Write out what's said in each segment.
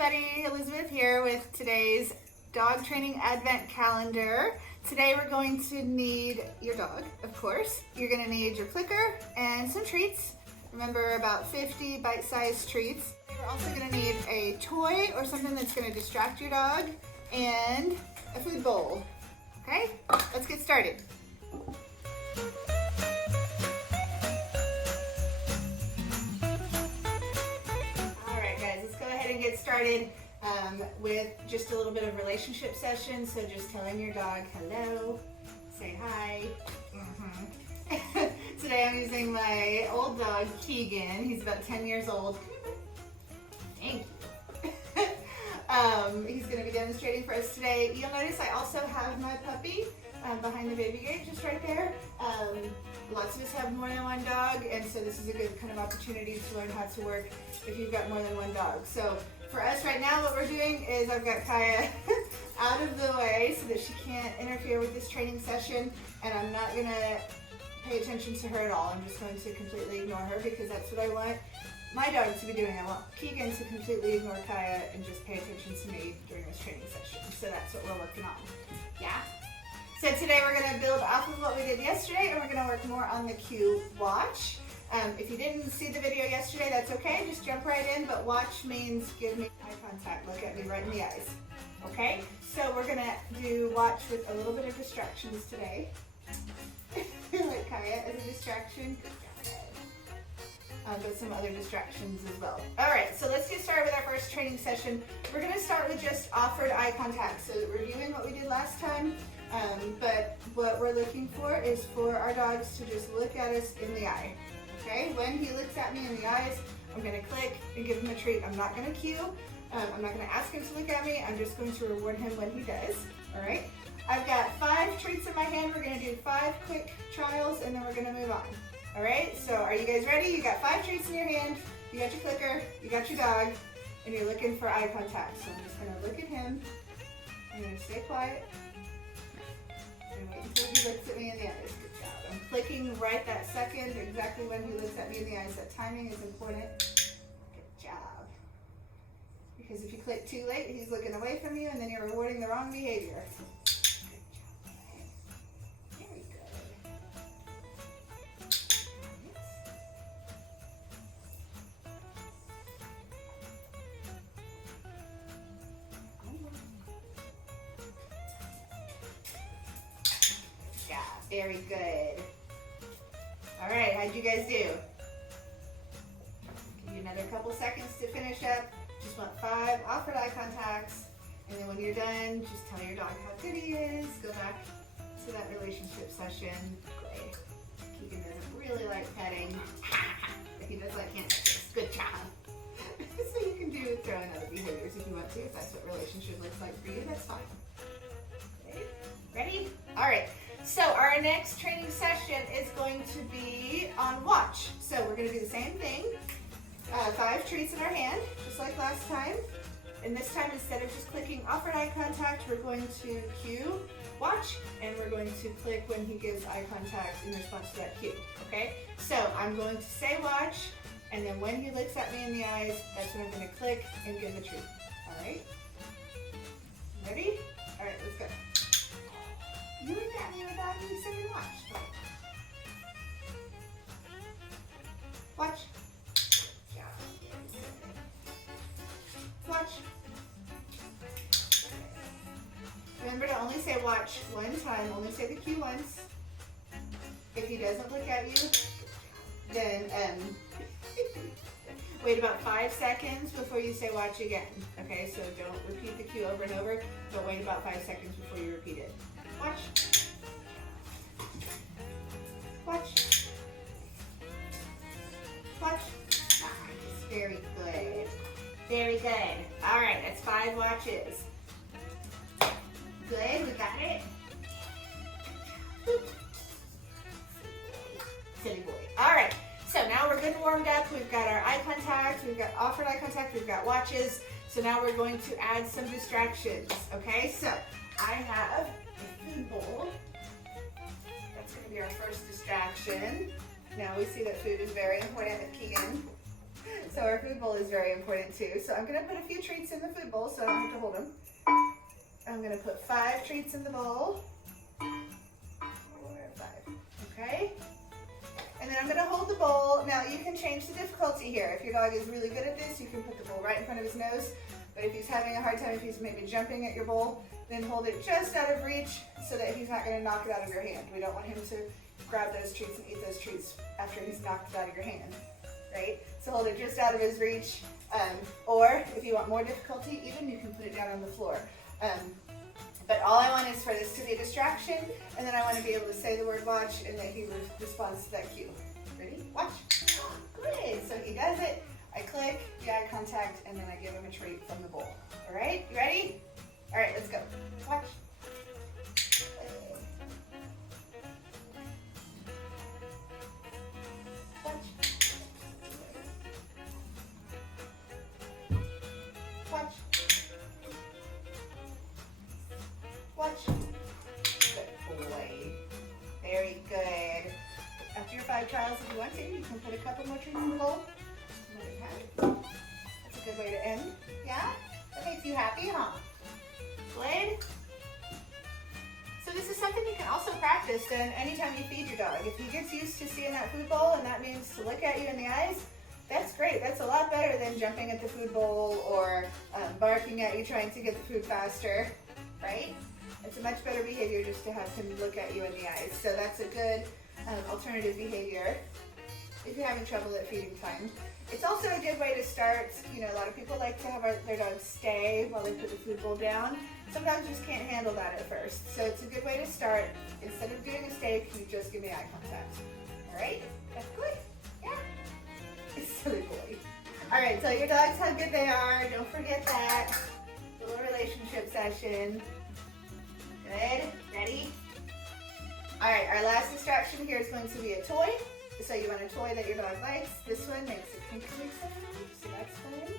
everybody, Elizabeth here with today's dog training advent calendar. Today we're going to need your dog, of course. You're going to need your clicker and some treats. Remember, about 50 bite-sized treats. We're also going to need a toy or something that's going to distract your dog and a food bowl. Okay, let's get started. And get started with just a little bit of relationship session. So just telling your dog hello, say hi. Today I'm using my old dog Keegan. He's about 10 years old. Thank you. He's going to be demonstrating for us today. You'll notice I also have my puppy behind the baby gate, just right there. Lots of us have more than one dog, and so this is a good kind of opportunity to learn how to work if you've got more than one dog. So for us right now, what we're doing is I've got Kaya out of the way so that she can't interfere with this training session, and I'm not going to pay attention to her at all. I'm just going to completely ignore her because that's what I want my dog to be doing. I want Keegan to completely ignore Kaya and just pay attention to me during this training session. So that's what we're working on. Yeah? So today we're going to build off of what we did yesterday, and we're going to work more on the cue watch. If you didn't see the video yesterday, that's okay. Just jump right in, but watch means give me eye contact. Look at me right in the eyes. Okay? So we're going to do watch with a little bit of distractions today. Like Kaya as a distraction. But some other distractions as well. All right, so let's get started with our first training session. We're going to start with just offered eye contact. So reviewing what we did last time, but what we're looking for is for our dogs to just look at us in the eye. Okay, when he looks at me in the eyes, I'm going to click and give him a treat. I'm not going to cue. I'm not going to ask him to look at me. I'm just going to reward him when he does. All right, I've got 5 treats in my hand. We're going to do 5 quick trials, and then we're going to move on. All right, so are you guys ready? You got 5 treats in your hand, you got your clicker, you got your dog, and you're looking for eye contact. So I'm just gonna look at him, I'm gonna stay quiet, and wait until he looks at me in the eyes. Good job. I'm clicking right that second, exactly when he looks at me in the eyes. That timing is important. Good job. Because if you click too late, he's looking away from you, and then you're rewarding the wrong behavior. Very good. All right, how'd you guys do? Give you another couple seconds to finish up. Just want 5 offered eye contacts, and then when you're done, just tell your dog how good he is. Go back to that relationship session. Great. Keegan doesn't really like petting. He does like handshakes. Good job. So you can do throwing other behaviors if you want to. If that's what relationship looks like for you, that's fine. Okay. Ready? All right. So our next training session is going to be on watch. So we're going to do the same thing. 5 treats in our hand, just like last time. And this time, instead of just clicking offered eye contact, we're going to cue watch, and we're going to click when he gives eye contact in response to that cue. Okay? So I'm going to say watch, and then when he looks at me in the eyes, that's when I'm going to click and give the treat. All right? Ready? All right, let's go. You looked at me without me saying watch. Watch. Watch. Remember to only say watch one time. Only say the cue once. If he doesn't look at you, then wait about 5 seconds before you say watch again. Okay, so don't repeat the cue over and over, but wait about 5 seconds before you repeat it. Watch. Watch. Watch. Nice. Very good. Very good. All right, that's 5 watches. Good, we got it. Silly boy. All right, so now we're good and warmed up. We've got our eye contact, we've got offered eye contact, we've got watches. So now we're going to add some distractions, okay? So I have a food bowl. That's going to be our first distraction. Now we see that food is very important with Keegan. So our food bowl is very important too. So I'm gonna put a few treats in the food bowl so I don't have to hold them. I'm gonna put 5 treats in the bowl. 4, 5, okay? And then I'm gonna hold the bowl. Now you can change the difficulty here. If your dog is really good at this, you can put the bowl right in front of his nose. But if he's having a hard time, if he's maybe jumping at your bowl, then hold it just out of reach so that he's not gonna knock it out of your hand. We don't want him to grab those treats and eat those treats after he's knocked it out of your hand, right? So hold it just out of his reach. Or if you want more difficulty, even you can put it down on the floor. But all I want is for this to be a distraction, and then I want to be able to say the word watch and that he responds to that cue. Ready? Watch. Good. So he does it. I click, the eye contact, and then I give him a treat from the bowl. All right? You ready? All right, let's go. Watch. Watch. Watch. Watch. Good boy. Very good. After your 5 trials, if you want to, you can put a couple more treats in the bowl. That's a good way to end. Yeah? That makes you happy, huh? Good. So this is something you can also practice then anytime you feed your dog. If he gets used to seeing that food bowl and that means to look at you in the eyes, that's great. That's a lot better than jumping at the food bowl or barking at you trying to get the food faster, right? It's a much better behavior just to have him look at you in the eyes. So that's a good alternative behavior if you're having trouble at feeding time. It's also a good way to start. You know, a lot of people like to have their dogs stay while they put the food bowl down. Sometimes just can't handle that at first. So it's a good way to start. Instead of doing a stay, you just give me eye contact. All right? That's good. Yeah. It's silly boy. All right, tell your dogs how good they are. Don't forget that. Little relationship session. Good. Ready? All right, our last distraction here is going to be a toy. So you want a toy that your dog likes. This one makes a crinkly sound, so that's fun.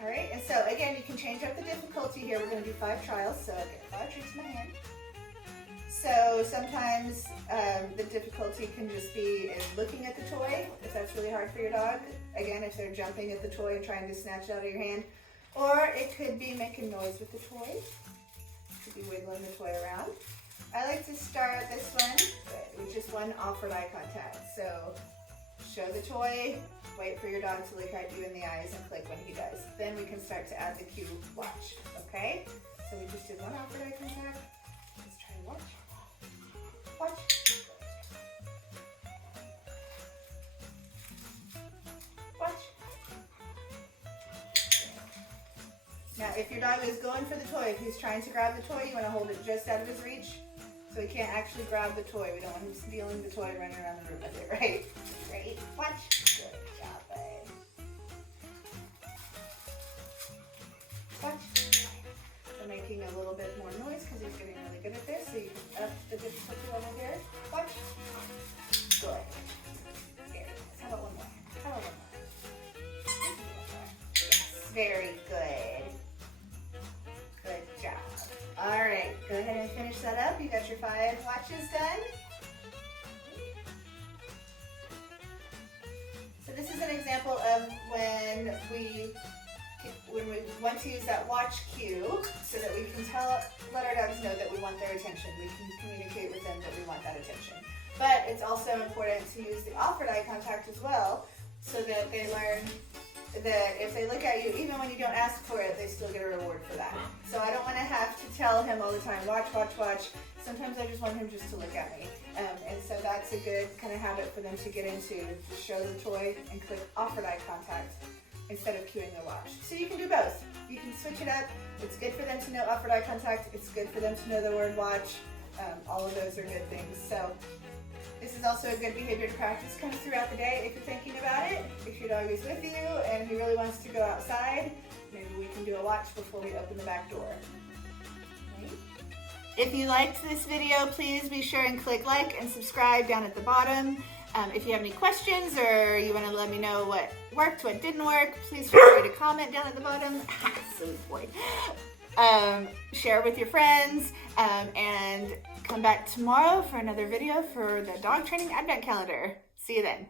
All right, and so again, you can change up the difficulty here. We're going to do 5 trials, so I'll get 5 treats in my hand. So sometimes the difficulty can just be in looking at the toy, if that's really hard for your dog. Again, if they're jumping at the toy and trying to snatch it out of your hand. Or it could be making noise with the toy. It could be wiggling the toy around. I like to start this one with just one offered eye contact. So show the toy, wait for your dog to look at you in the eyes and click when he does. Then we can start to add the cue, watch, okay? So we just did one offered eye contact. Let's try to watch. Watch. Watch. Now if your dog is going for the toy, if he's trying to grab the toy, you want to hold it just out of his reach. So he can't actually grab the toy. We don't want him stealing the toy and running around the room with it, right? Right? Watch. Good job, bud. Watch. So making a little bit more noise because he's getting really good at this. So you can up the difficulty level here. Watch. Good. Very nice. How about one more? How about one more? Yes. Very good. Good job. All right, go ahead and finish that up. You got your 5 watches done. So this is an example of when we want to use that watch cue so that we can let our dogs know that we want their attention. We can communicate with them that we want that attention. But it's also important to use the offered eye contact as well so that they learn that if they look at you, even when you don't ask for it, they still get a reward for that. So I don't want to have to tell him all the time, watch, watch, watch. Sometimes I just want him just to look at me. And so that's a good kind of habit for them to get into. Just show the toy and click offered eye contact instead of cueing the watch. So you can do both. You can switch it up. It's good for them to know offered eye contact. It's good for them to know the word watch. All of those are good things. So this is also a good behavior to practice kind of throughout the day if you're thinking about it. If your dog is with you and he really wants to go outside, maybe we can do a watch before we open the back door. Okay. If you liked this video, please be sure and click like and subscribe down at the bottom. If you have any questions or you want to let me know what worked, what didn't work, please feel free to comment down at the bottom. Silly boy. Share with your friends, and come back tomorrow for another video for the dog training advent calendar. See you then.